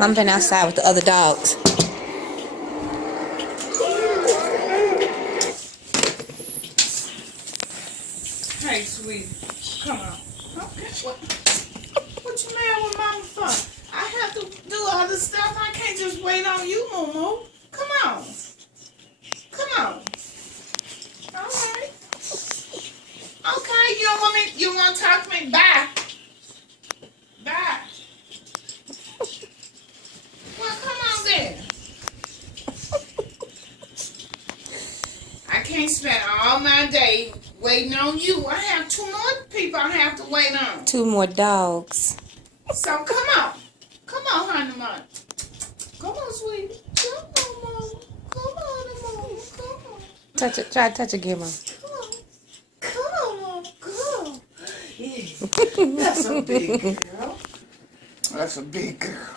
Mama been outside with the other dogs. Hey, sweetie, come on. Okay, what you mad with Mama for? I have to do all this stuff. I can't just wait on you, Moo. Come on. Come on. All right. Okay, you don't want me, you want to talk to me? Bye. Bye. Well, come on then. I can't spend all my day waiting on you. I have 2 more people I have to wait on. 2 more dogs. So come on. Come on, honey mama. Come on, sweetie. Come on, mama. Come on, mama. Come on. Touch it. Try to touch again, Mom. Come on. Come on, mama. Come on. Yeah. That's a big girl. That's a big girl.